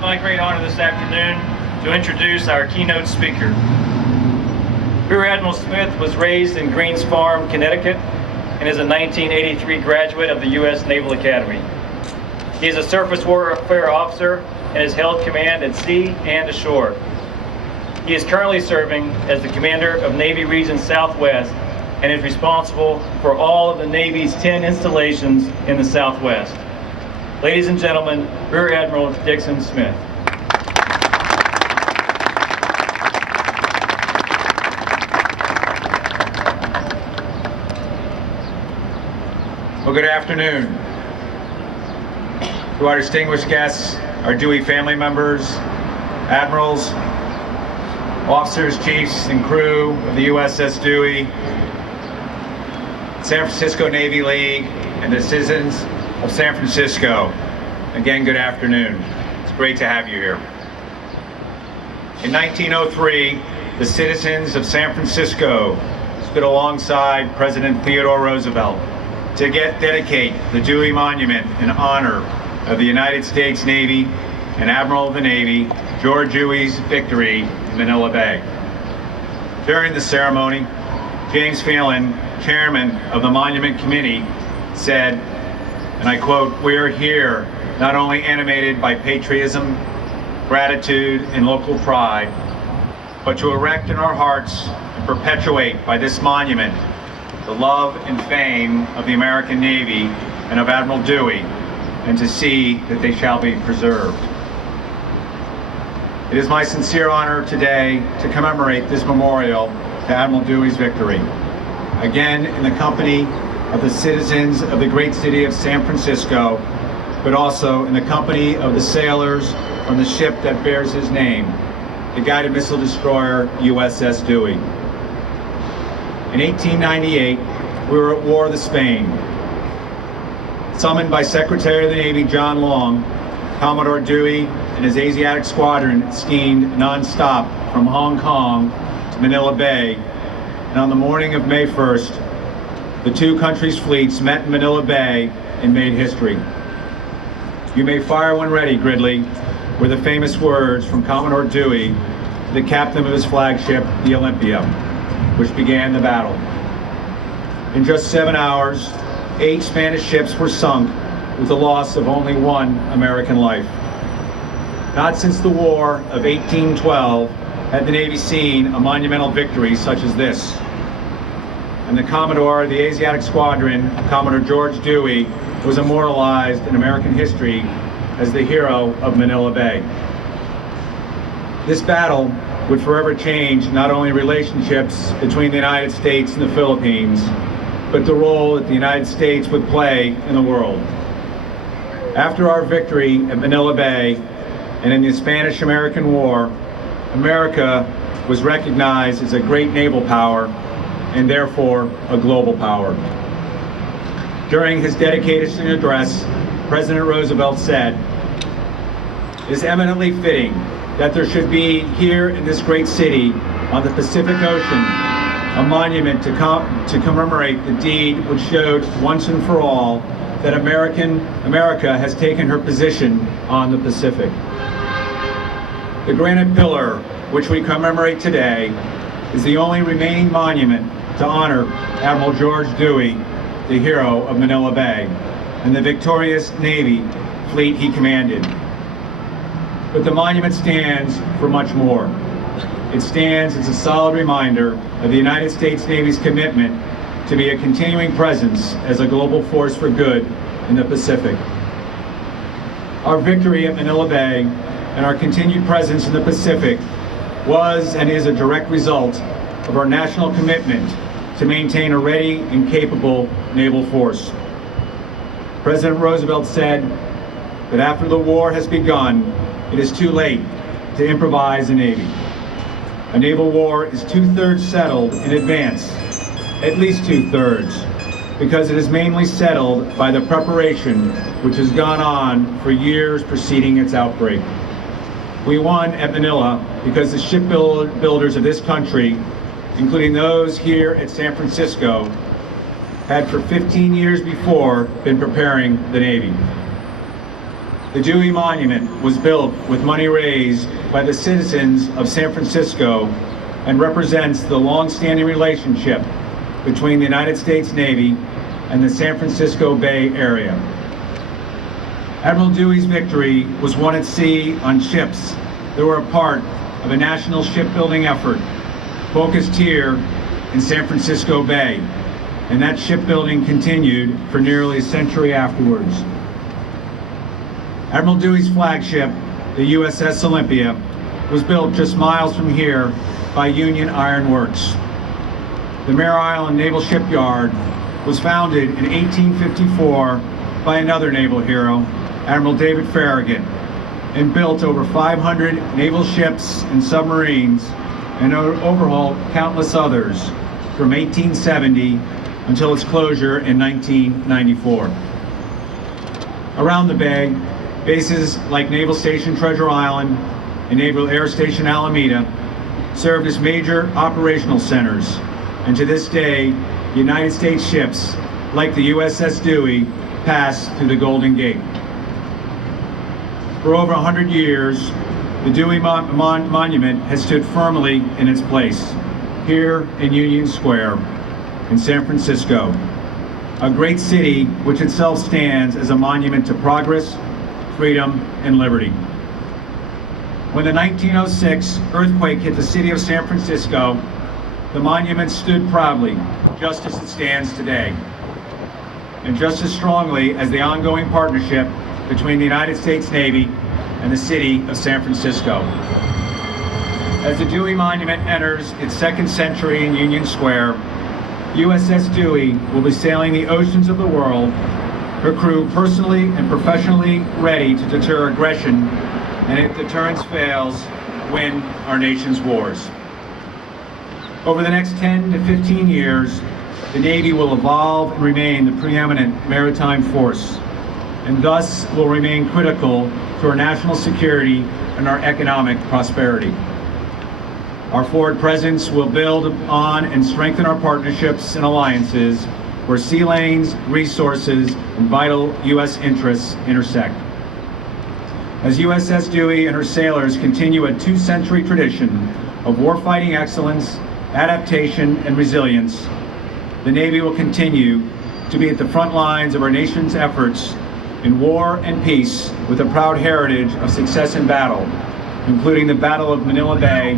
my great honor this afternoon to introduce our keynote speaker. Rear Admiral Smith was raised in Greens Farm, Connecticut, and is a 1983 graduate of the U.S. Naval Academy. He is a surface warfare officer and has held command at sea and ashore. He is currently serving as the commander of Navy Region Southwest and is responsible for all of the Navy's 10 installations in the Southwest. Ladies and gentlemen, Rear Admiral Dixon Smith. Well, good afternoon. To our distinguished guests, our Dewey family members, admirals, officers, chiefs, and crew of the USS Dewey, San Francisco Navy League, and the citizens of San Francisco. Again, good afternoon. It's great to have you here. In 1903, the citizens of San Francisco stood alongside President Theodore Roosevelt to dedicate the Dewey Monument in honor of the United States Navy and Admiral of the Navy, George Dewey's victory in Manila Bay. During the ceremony, James Phelan, chairman of the Monument Committee, said, and I quote, "We are here not only animated by patriotism, gratitude, and local pride, but to erect in our hearts and perpetuate by this monument the love and fame of the American Navy and of Admiral Dewey, and to see that they shall be preserved." It is my sincere honor today to commemorate this memorial to Admiral Dewey's victory, again in the company of the citizens of the great city of San Francisco, but also in the company of the sailors from the ship that bears his name, the guided missile destroyer USS Dewey. In 1898, we were at war with Spain. Summoned by Secretary of the Navy John Long, Commodore Dewey and his Asiatic squadron steamed non-stop from Hong Kong to Manila Bay, and on the morning of May 1st, the two countries' fleets met in Manila Bay and made history. "You may fire when ready, Gridley," were the famous words from Commodore Dewey to the captain of his flagship, the Olympia, which began the battle. In just 7 hours, 8 Spanish ships were sunk with the loss of only 1 American life. Not since the War of 1812 had the Navy seen a monumental victory such as this. And the Commodore of the Asiatic Squadron, Commodore George Dewey, was immortalized in American history as the hero of Manila Bay. This battle would forever change not only relationships between the United States and the Philippines, but the role that the United States would play in the world. After our victory at Manila Bay and in the Spanish-American War, America was recognized as a great naval power and therefore a global power. During his dedication address, President Roosevelt said, "It is eminently fitting that there should be here in this great city on the Pacific Ocean a monument to commemorate the deed which showed once and for all that America has taken her position on the Pacific." The granite pillar, which we commemorate today, is the only remaining monument to honor Admiral George Dewey, the hero of Manila Bay, and the victorious Navy fleet he commanded. But the monument stands for much more. It stands as a solid reminder of the United States Navy's commitment to be a continuing presence as a global force for good in the Pacific. Our victory at Manila Bay and our continued presence in the Pacific was and is a direct result of our national commitment to maintain a ready and capable naval force. President Roosevelt said that after the war has begun, it is too late to improvise a Navy. A naval war is 2/3 settled in advance, at least 2/3, because it is mainly settled by the preparation which has gone on for years preceding its outbreak. We won at Manila because the shipbuilders of this country, including those here at San Francisco, had for 15 years before been preparing the Navy. The Dewey Monument was built with money raised by the citizens of San Francisco and represents the long-standing relationship between the United States Navy and the San Francisco Bay Area. Admiral Dewey's victory was won at sea on ships that were a part of a national shipbuilding effort focused here in San Francisco Bay, and that shipbuilding continued for nearly a century afterwards. Admiral Dewey's flagship, the USS Olympia, was built just miles from here by Union Iron Works. The Mare Island Naval Shipyard was founded in 1854 by another naval hero, Admiral David Farragut, and built over 500 naval ships and submarines and overhauled countless others from 1870 until its closure in 1994. Around the Bay, bases like Naval Station Treasure Island and Naval Air Station Alameda served as major operational centers, and to this day, United States ships like the USS Dewey pass through the Golden Gate. For over 100 years, the Dewey Monument has stood firmly in its place, here in Union Square, in San Francisco, a great city which itself stands as a monument to progress, freedom, and liberty. When the 1906 earthquake hit the city of San Francisco, the monument stood proudly, just as it stands today, and just as strongly as the ongoing partnership between the United States Navy and the city of San Francisco. As the Dewey Monument enters its second century in Union Square, USS Dewey will be sailing the oceans of the world, her crew personally and professionally ready to deter aggression, and if deterrence fails, win our nation's wars. Over the next 10 to 15 years, the Navy will evolve and remain the preeminent maritime force, and thus will remain critical to our national security and our economic prosperity. Our forward presence will build on and strengthen our partnerships and alliances where sea lanes, resources, and vital U.S. interests intersect. As USS Dewey and her sailors continue a two-century tradition of warfighting excellence, adaptation, and resilience, the Navy will continue to be at the front lines of our nation's efforts in war and peace with a proud heritage of success in battle, including the Battle of Manila Bay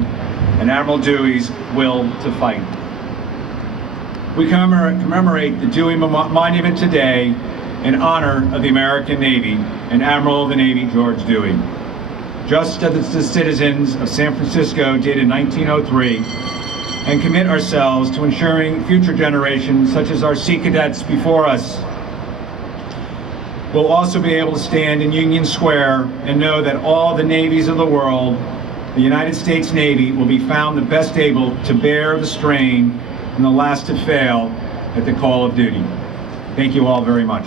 and Admiral Dewey's will to fight. We commemorate the Dewey Monument today in honor of the American Navy and Admiral of the Navy George Dewey. Just as the citizens of San Francisco did in 1903, and commit ourselves to ensuring future generations, such as our sea cadets before us, will also be able to stand in Union Square and know that all the navies of the world, the United States Navy will be found the best able to bear the strain and the last to fail at the call of duty. Thank you all very much.